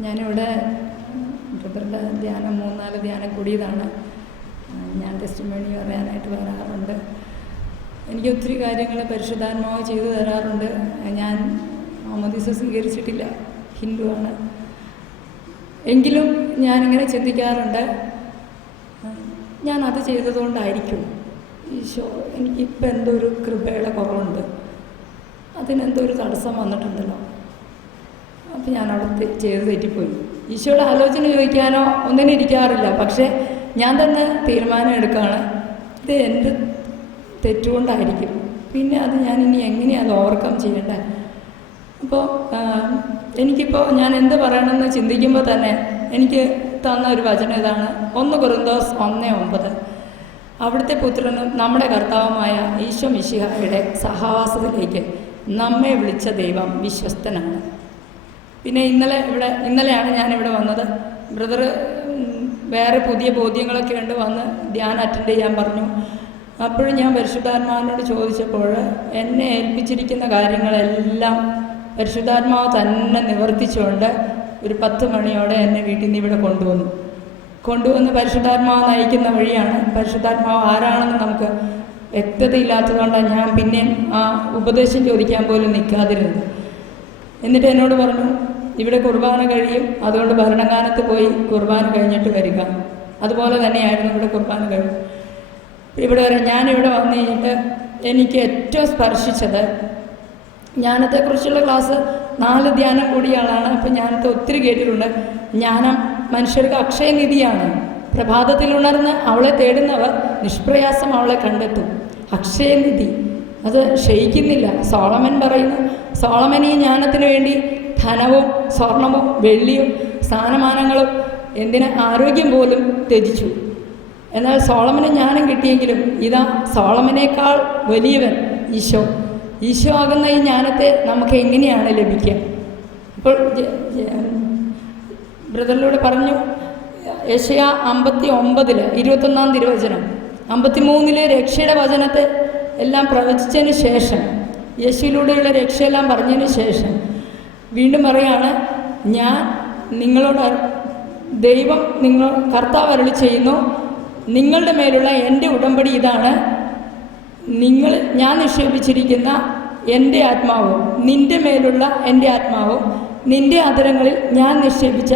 ഞാനിവിടെ ബ്രദറുടെ ധ്യാനം 3-4 ധ്യാനം കൂടിയതാണ്. ഞാൻ ടെസ്റ്റിമണി പറയാനായിട്ട് വരാറുണ്ട്. എനിക്ക് ഒത്തിരി കാര്യങ്ങൾ പരിശുദ്ധാത്മാവ് ചെയ്തു തരാറുണ്ട്. ഞാൻ മാമോദീസ സ്വീകരിച്ചിട്ടില്ല, ഹിന്ദുവാണ്. എങ്കിലും ഞാനിങ്ങനെ ചിന്തിക്കാറുണ്ട്, ഞാനത് ചെയ്തതുകൊണ്ടായിരിക്കും ഈശോ എനിക്കിപ്പോൾ എന്തോ ഒരു കൃപയുടെ കുറവുണ്ട്, അതിനെന്തോ ഒരു തടസ്സം വന്നിട്ടുണ്ടല്ലോ. അപ്പോൾ ഞാനവിടെ ചെയ്ത് തെറ്റിപ്പോയി. ഈശോയുടെ ആലോചന ചോദിക്കാനോ ഒന്നിനും ഇരിക്കാറില്ല. പക്ഷേ ഞാൻ തന്നെ തീരുമാനം എടുക്കുകയാണ്, ഇത് എൻ്റെ തെറ്റുകൊണ്ടായിരിക്കും. പിന്നെ അത് ഞാൻ ഇനി എങ്ങനെയാണ് അത് ഓവർകം ചെയ്യേണ്ടത്? അപ്പോൾ എനിക്കിപ്പോൾ ഞാൻ എന്ത് പറയണമെന്ന് ചിന്തിക്കുമ്പോൾ തന്നെ എനിക്ക് തന്ന ഒരു വചനം ഇതാണ്. 1 കൊരിന്തോസ് 1:9. അവിടുത്തെ പുത്രനും നമ്മുടെ കർത്താവുമായ ഈശോ മിശിഹായുടെ സഹവാസത്തിലേക്ക് നമ്മെ വിളിച്ച ദൈവം വിശ്വസ്തനാണ്. പിന്നെ ഇന്നലെയാണ് ഞാനിവിടെ വന്നത്. ബ്രദർ വേറെ പുതിയ ബോധ്യങ്ങളൊക്കെ ഉണ്ട്, വന്ന് ധ്യാനം അറ്റൻഡ് ചെയ്യാൻ പറഞ്ഞു. അപ്പോഴും ഞാൻ പരിശുദ്ധാത്മാവിനോട് ചോദിച്ചപ്പോൾ എന്നെ ഏൽപ്പിച്ചിരിക്കുന്ന കാര്യങ്ങളെല്ലാം പരിശുദ്ധാത്മാവ് തന്നെ നിവർത്തിച്ചുകൊണ്ട് ഒരു 10 മണിയോടെ എന്നെ വീട്ടിൽ നിന്ന് ഇവിടെ കൊണ്ടുവന്ന് പരിശുദ്ധാത്മാവ് നയിക്കുന്ന വഴിയാണ്. പരിശുദ്ധാത്മാവ് ആരാണെന്ന് നമുക്ക് വ്യക്തതയില്ലാത്തതുകൊണ്ടാണ് ഞാൻ പിന്നെയും ആ ഉപദേശം ചോദിക്കാൻ പോലും നിൽക്കാതിരുന്നത്. എന്നിട്ട് എന്നോട് പറഞ്ഞു, ഇവിടെ കുർബാന കഴിയും, അതുകൊണ്ട് ഭരണങ്ങാനത്ത് പോയി കുർബാന കഴിഞ്ഞിട്ട് വരിക. അതുപോലെ തന്നെയായിരുന്നു ഇവിടെ കുർബാന കഴിഞ്ഞു. ഇവിടെ വരെ ഞാനിവിടെ വന്നു കഴിഞ്ഞിട്ട് എനിക്ക് ഏറ്റവും സ്പർശിച്ചത്, ജ്ഞാനത്തെക്കുറിച്ചുള്ള ക്ലാസ് 4 ധ്യാനം കൂടിയ ആളാണ്. അപ്പം ജ്ഞാനത്തെ ഒത്തിരി കേട്ടിട്ടുണ്ട്. ജ്ഞാനം മനുഷ്യർക്ക് അക്ഷയനിധിയാണ്. പ്രഭാതത്തിൽ ഉണർന്ന് അവളെ തേടുന്നവർ നിഷ്പ്രയാസം അവളെ കണ്ടെത്തും. അക്ഷയനിധി അത് ക്ഷയിക്കുന്നില്ല. സോളമൻ പറയുന്നു, സോളമൻ ഈ ജ്ഞാനത്തിന് വേണ്ടി ധനവും സ്വർണവും വെള്ളിയും സ്ഥാനമാനങ്ങളും എന്തിന് ആരോഗ്യം പോലും ത്യജിച്ചു. എന്നാൽ സോളമന് ജ്ഞാനം കിട്ടിയെങ്കിലും ഇതാ സോളമനേക്കാൾ വലിയവൻ ഈശോ ആകുന്ന ഈ ജ്ഞാനത്തെ നമുക്ക് എങ്ങനെയാണ് ലഭിക്കുക? ഇപ്പോൾ ബ്രദറിലൂടെ പറഞ്ഞു, യെശയ്യാ 59 21 തിരുവചനം, 53 രക്ഷയുടെ വചനത്തെ എല്ലാം പ്രവചിച്ചതിന് ശേഷം, യേശുവിലൂടെയുള്ള രക്ഷയെല്ലാം പറഞ്ഞതിന് ശേഷം വീണ്ടും പറയാണ്, ഞാൻ നിങ്ങളോട് ദൈവം കർത്താവ് അരുളി ചെയ്യുന്നു, നിങ്ങളുടെ മേലുള്ള എൻ്റെ ഉടമ്പടി ഇതാണ്, ഞാൻ നിക്ഷേപിച്ചിരിക്കുന്ന എൻ്റെ ആത്മാവും നിൻ്റെ മേലുള്ള എൻ്റെ ആത്മാവും നിൻ്റെ അധരങ്ങളിൽ ഞാൻ നിക്ഷേപിച്ച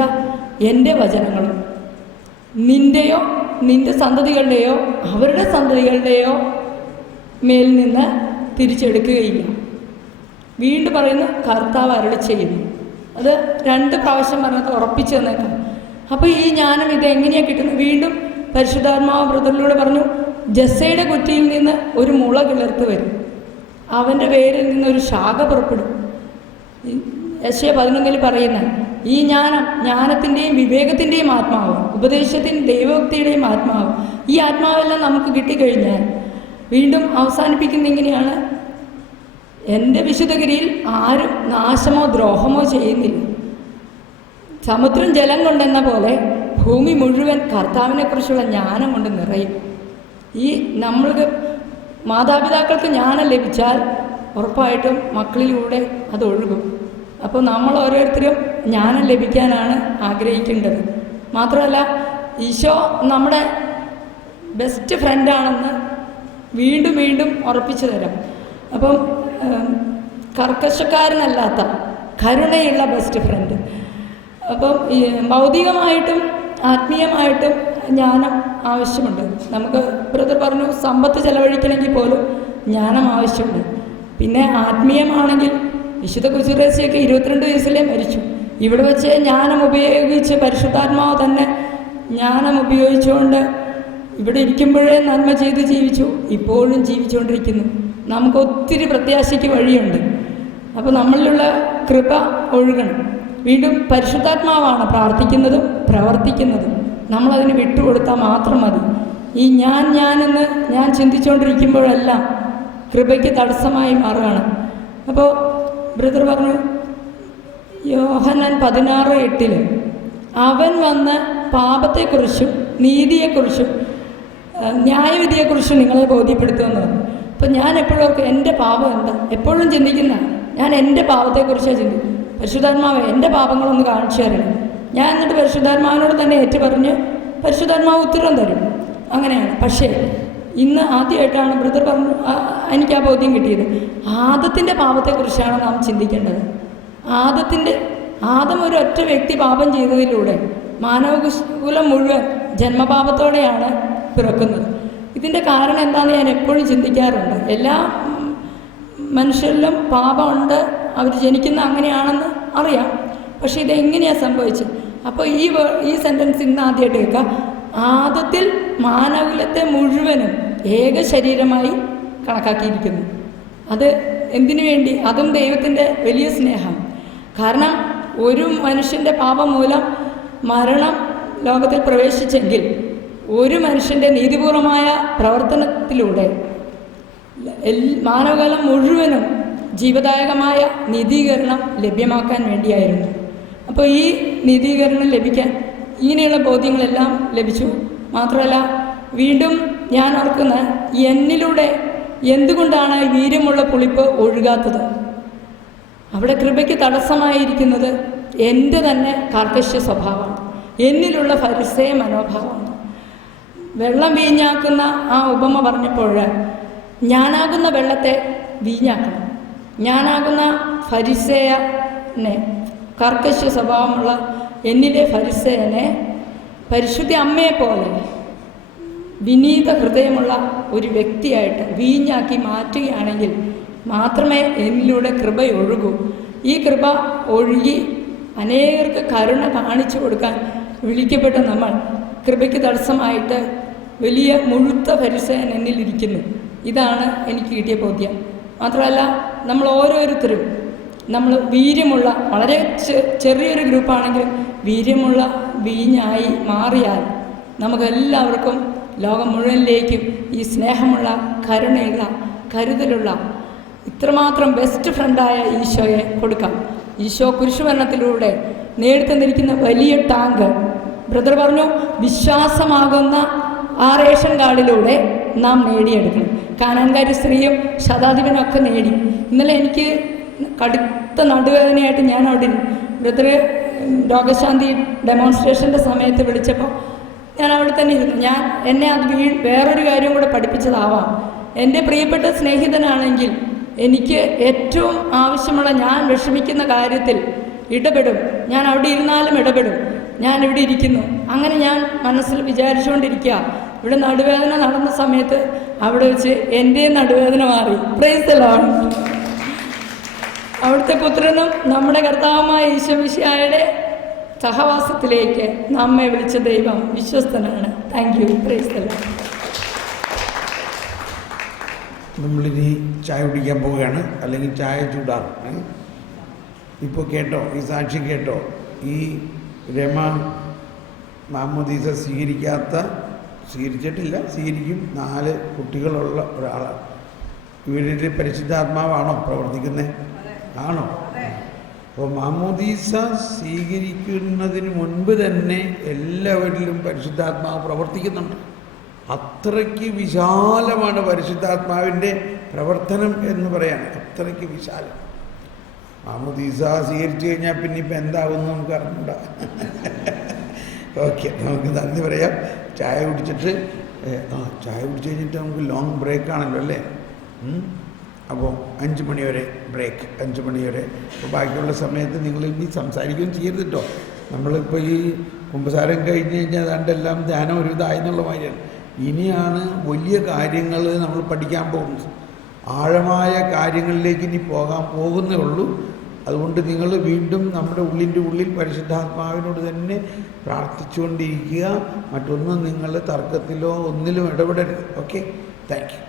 എൻ്റെ വചനങ്ങളും നിൻ്റെയോ നിൻ്റെ സന്തതികളുടെയോ അവരുടെ സന്തതികളുടെയോ മേൽ നിന്ന് തിരിച്ചെടുക്കുകയില്ല. വീണ്ടും പറയുന്നു, കർത്താവ് അരുളി ചെയ്യുന്നു. അത് 2 പ്രാവശ്യം പറഞ്ഞത് ഉറപ്പിച്ചു തന്നേക്കാം. അപ്പോൾ ഈ ജ്ഞാനം ഇതെങ്ങനെയാണ് കിട്ടുന്നത്? വീണ്ടും പരിശുദ്ധാത്മാവ് ബ്രദറിലൂടെ പറഞ്ഞു, ജസ്സയുടെ കുറ്റിയിൽ നിന്ന് ഒരു മുള കിളിർത്ത് വരും, അവൻ്റെ വേരിൽ നിന്നൊരു ശാഖ പുറപ്പെടും. യെശയ്യാ 11 പറയുന്ന ഈ ജ്ഞാനത്തിൻ്റെയും വിവേകത്തിൻ്റെയും ആത്മാവും ഉപദേശത്തിൻ്റെ ദൈവഭക്തിയുടെയും ആത്മാവും, ഈ ആത്മാവെല്ലാം നമുക്ക് കിട്ടിക്കഴിഞ്ഞാൽ വീണ്ടും അവസാനിപ്പിക്കുന്ന ഇങ്ങനെയാണ്, എൻ്റെ വിശുദ്ധഗിരിയിൽ ആരും നാശമോ ദ്രോഹമോ ചെയ്യുന്നില്ല. സമുദ്രം ജലം കൊണ്ടെന്ന പോലെ ഭൂമി മുഴുവൻ കർത്താവിനെക്കുറിച്ചുള്ള ജ്ഞാനം കൊണ്ട് നിറയും. ഈ നമ്മൾക്ക് മാതാപിതാക്കൾക്ക് ജ്ഞാനം ലഭിച്ചാൽ ഉറപ്പായിട്ടും മക്കളിലൂടെ അത് ഒഴുകും. അപ്പോൾ നമ്മൾ ഓരോരുത്തരും ജ്ഞാനം ലഭിക്കാനാണ് ആഗ്രഹിക്കേണ്ടത്. മാത്രമല്ല, ഈശോ നമ്മുടെ ബെസ്റ്റ് ഫ്രണ്ടാണെന്ന് വീണ്ടും വീണ്ടും ഉറപ്പിച്ചു തരാം. അപ്പം കർക്കശക്കാരനല്ലാത്ത കരുണയുള്ള ബെസ്റ്റ് ഫ്രണ്ട്. അപ്പം ഭൗതികമായിട്ടും ആത്മീയമായിട്ടും ജ്ഞാനം ആവശ്യമുണ്ട്. നമുക്ക് ബ്രദർ പറഞ്ഞു, സമ്പത്ത് ചെലവഴിക്കണമെങ്കിൽ പോലും ജ്ഞാനം ആവശ്യമുണ്ട്. പിന്നെ ആത്മീയമാണെങ്കിൽ വിശുദ്ധ കുരിശിലേക്ക് 22 വയസ്സിലേ മരിച്ചു. ഇവിടെ വെച്ച് ജ്ഞാനം ഉപയോഗിച്ച് പരിശുദ്ധാത്മാവ് തന്നെ ജ്ഞാനം ഉപയോഗിച്ചുകൊണ്ട് ഇവിടെ ഇരിക്കുമ്പോഴേ നന്മ ചെയ്ത് ജീവിച്ചു, ഇപ്പോഴും ജീവിച്ചുകൊണ്ടിരിക്കുന്നു. നമുക്ക് ഒത്തിരി പ്രത്യാശയ്ക്ക് വഴിയുണ്ട്. അപ്പോൾ നമ്മളിലുള്ള കൃപ ഒഴുകണം. വീണ്ടും പരിശുദ്ധാത്മാവാണ് പ്രാർത്ഥിക്കുന്നതും പ്രവർത്തിക്കുന്നതും. നമ്മളതിന് വിട്ടുകൊടുത്താൽ മാത്രം മതി. ഈ ഞാനെന്ന് ഞാൻ ചിന്തിച്ചുകൊണ്ടിരിക്കുമ്പോഴെല്ലാം കൃപയ്ക്ക് തടസ്സമായി മാറുകയാണ്. അപ്പോൾ ബ്രദർ പറഞ്ഞു, യോഹന്നാൻ 16:8 അവൻ വന്ന് പാപത്തെക്കുറിച്ചും നീതിയെക്കുറിച്ചും ന്യായവിധിയെക്കുറിച്ചും നിങ്ങളെ ബോധ്യപ്പെടുത്തുമെന്ന് പറഞ്ഞു. അപ്പം ഞാൻ എപ്പോഴും എൻ്റെ പാപം എന്താ എപ്പോഴും ചിന്തിക്കുന്ന, ഞാൻ എൻ്റെ പാപത്തെക്കുറിച്ചാണ് ചിന്തിക്കുന്നത്. പരിശുദ്ധാത്മാവേ, എൻ്റെ പാപങ്ങളൊന്ന് കാണിച്ചു തരണം. ഞാൻ എന്നിട്ട് പരിശുദ്ധാത്മാവിനോട് തന്നെ ഏറ്റു പറഞ്ഞ് പരിശുദ്ധാത്മാവ് ഉത്തരം തരും. അങ്ങനെയാണ്. പക്ഷേ ഇന്ന് ആദ്യമായിട്ടാണ് ബ്രദർ പറഞ്ഞു എനിക്ക് ആ ബോധ്യം കിട്ടിയത്. ആദത്തിൻ്റെ പാപത്തെക്കുറിച്ചാണ് നാം ചിന്തിക്കേണ്ടത്. ആദം ഒരു ഒറ്റ വ്യക്തി പാപം ചെയ്തതിലൂടെ മാനവകുലം മുഴുവൻ ജന്മപാപത്തോടെയാണ് പിറക്കുന്നത്. ഇതിൻ്റെ കാരണം എന്താണെന്ന് ഞാൻ എപ്പോഴും ചിന്തിക്കാറുണ്ട്. എല്ലാ മനുഷ്യരിലും പാപമുണ്ട്, അവർ ജനിക്കുന്ന അങ്ങനെയാണെന്ന് അറിയാം. പക്ഷേ ഇതെങ്ങനെയാണ് സംഭവിച്ചത്? അപ്പോൾ ഈ സെൻറ്റൻസ് ഇന്ന് ആദ്യമായിട്ട് കേൾക്കുക. ആദത്തിൽ മാനവകുലത്തെ മുഴുവനും ഏക ശരീരമായി കണക്കാക്കിയിരിക്കുന്നു. അത് എന്തിനു വേണ്ടി? അതും ദൈവത്തിൻ്റെ വലിയ സ്നേഹം. കാരണം ഒരു മനുഷ്യൻ്റെ പാപം മൂലം മരണം ലോകത്തിൽ പ്രവേശിച്ചെങ്കിൽ ഒരു മനുഷ്യൻ്റെ നീതിപൂർവമായ പ്രവർത്തനത്തിലൂടെ മാനവകാലം മുഴുവനും ജീവദായകമായ നീതീകരണം ലഭ്യമാക്കാൻ വേണ്ടിയായിരുന്നു. അപ്പോൾ ഈ നീതീകരണം ലഭിക്കാൻ ഇങ്ങനെയുള്ള ബോധ്യങ്ങളെല്ലാം ലഭിച്ചു. മാത്രമല്ല വീണ്ടും ഞാൻ ഓർക്കുന്ന എന്നിലൂടെ എന്തുകൊണ്ടാണ് വീര്യമുള്ള പുളിപ്പ് ഒഴുകാത്തത്? അവിടെ കൃപയ്ക്ക് തടസ്സമായിരിക്കുന്നത് എൻ്റെ തന്നെ കാർക്കശ്യ സ്വഭാവമാണ്, എന്നിലുള്ള ഫരിസേയ മനോഭാവമാണ്. വെള്ളം വീഞ്ഞാക്കുന്ന ആ ഉപമ പറഞ്ഞപ്പോൾ ഞാനാകുന്ന വെള്ളത്തെ വീഞ്ഞാക്കണം, ഞാനാകുന്ന ഫരിസേയനെ, കാർക്കശ്യ സ്വഭാവമുള്ള എന്നിലെ ഫരിസേയനെ പരിശുദ്ധ അമ്മയെപ്പോലെ വിനീത ഹൃദയമുള്ള ഒരു വ്യക്തിയായിട്ട് വീഞ്ഞാക്കി മാറ്റുകയാണെങ്കിൽ മാത്രമേ എന്നിലൂടെ കൃപ ഒഴുകൂ. ഈ കൃപ ഒഴുകി അനേകർക്ക് കരുണ കാണിച്ചു കൊടുക്കാൻ വിളിക്കപ്പെട്ട നമ്മൾ കൃപയ്ക്ക് തടസ്സമായിട്ട് വലിയ മുഴുത്ത ഫരിസേയൻ എന്നിലിരിക്കുന്നു. ഇതാണ് എനിക്ക് കിട്ടിയ ബോധ്യം. മാത്രമല്ല നമ്മൾ ഓരോരുത്തരും നമ്മൾ വീര്യമുള്ള, വളരെ ചെറിയൊരു ഗ്രൂപ്പാണെങ്കിലും വീര്യമുള്ള വീഞ്ഞായി മാറിയാൽ നമുക്കെല്ലാവർക്കും ലോകം മുഴുവനിലേക്കും ഈ സ്നേഹമുള്ള, കരുണയുള്ള, കരുതലുള്ള, ഇത്രമാത്രം ബെസ്റ്റ് ഫ്രണ്ടായ ഈശോയെ കൊടുക്കാം. ഈശോ കുരിശുമരണത്തിലൂടെ നേടിത്തന്നിരിക്കുന്ന വലിയ ടാങ്ക്, ബ്രദർ പറഞ്ഞു, വിശ്വാസമാകുന്ന ആ റേഷൻ കാർഡിലൂടെ നാം നേടിയെടുക്കണം. കാനാൻകാരി സ്ത്രീയും ശതാധിപനൊക്കെ നേടി. ഇന്നലെ എനിക്ക് കടുത്ത നടുവേദനയായിട്ട് ഞാൻ അവിടെ ബ്രദർ രോഗശാന്തി ഡെമോൺസ്ട്രേഷൻ്റെ സമയത്ത് വിളിച്ചപ്പോൾ ഞാൻ അവിടെ തന്നെ ഇരുന്നു. എന്നെ അത് വേറൊരു കാര്യം കൂടെ പഠിപ്പിച്ചതാവാം. എൻ്റെ പ്രിയപ്പെട്ട സ്നേഹിതനാണെങ്കിൽ എനിക്ക് ഏറ്റവും ആവശ്യമുള്ള, ഞാൻ വിഷമിക്കുന്ന കാര്യത്തിൽ ഇടപെടും. ഞാൻ അവിടെ ഇരുന്നാലും ഇടപെടും. ഞാൻ ഇവിടെ ഇരിക്കുന്നു. അങ്ങനെ ഞാൻ മനസ്സിൽ വിചാരിച്ചുകൊണ്ടിരിക്കുക. ഇവിടെ നടുവേദന നടന്ന സമയത്ത് അവിടെ വെച്ച് എൻ്റെ നടുവേദന മാറി. Price the Lord. അവിടുത്തെ പുത്രനും നമ്മുടെ കർത്താവുമായ ഈശോമിശിഹായുടെ സഹവാസത്തിലേക്ക് നമ്മെ വിളിച്ച ദൈവം വിശ്വസ്തനാണ്. Thank you. Praise the Lord. നമ്മളിനി ചായ കുടിക്കാൻ പോവുകയാണ്, അല്ലെങ്കിൽ ചായ ചൂടാറും. ഇപ്പോൾ കേട്ടോ, ഈ സാക്ഷി കേട്ടോ, ഈ രമ മാമോദീസ സ്വീകരിച്ചിട്ടില്ല, സ്വീകരിക്കും. 4 കുട്ടികളുള്ള ഒരാളാണ്. ഇവരിൽ പരിശുദ്ധാത്മാവാണോ പ്രവർത്തിക്കുന്നത്? ആണോ? അപ്പോൾ മാമോദീസ സ്വീകരിക്കുന്നതിന് മുൻപ് തന്നെ എല്ലാവരിലും പരിശുദ്ധാത്മാവ് പ്രവർത്തിക്കുന്നുണ്ട്. അത്രയ്ക്ക് വിശാലമാണ് പരിശുദ്ധാത്മാവിൻ്റെ പ്രവർത്തനം എന്ന് പറയാൻ. അത്രയ്ക്ക് വിശാലം. മാമോദീസ സ്വീകരിച്ചു കഴിഞ്ഞാൽ പിന്നെ ഇപ്പം എന്താകുമെന്ന് നമുക്ക് അറിഞ്ഞൂട. ഓക്കെ, നമുക്ക് നന്ദി പറയാം. ചായ കുടിച്ചിട്ട് ചായ കുടിച്ച് കഴിഞ്ഞിട്ട് നമുക്ക് ലോങ് ബ്രേക്കാണല്ലോ അല്ലേ? അപ്പോൾ 5 മണി വരെ ബ്രേക്ക്, 5 മണി വരെ. അപ്പോൾ ബാക്കിയുള്ള സമയത്ത് നിങ്ങൾ ഇനി സംസാരിക്കുകയും ചെയ്യരുത് കേട്ടോ. നമ്മളിപ്പോൾ ഈ കുമ്പസാരം കഴിഞ്ഞ് കഴിഞ്ഞാൽ അതാണ്ടെല്ലാം ധ്യാനം ഒരു ഇതായെന്നുള്ള മാതിരിയാണ്. ഇനിയാണ് വലിയ കാര്യങ്ങൾ നമ്മൾ പഠിക്കാൻ പോകുന്നത്. ആഴമായ കാര്യങ്ങളിലേക്ക് ഇനി പോകുന്നേ ഉള്ളൂ. അതുകൊണ്ട് നിങ്ങൾ വീണ്ടും നമ്മുടെ ഉള്ളിൽ പരിശുദ്ധാത്മാവിനോട് തന്നെ പ്രാർത്ഥിച്ചുകൊണ്ടിരിക്കുക. മറ്റൊന്നും നിങ്ങൾ തർക്കത്തിലോ ഒന്നിലും ഇടപെടരുത്. Okay, thank you.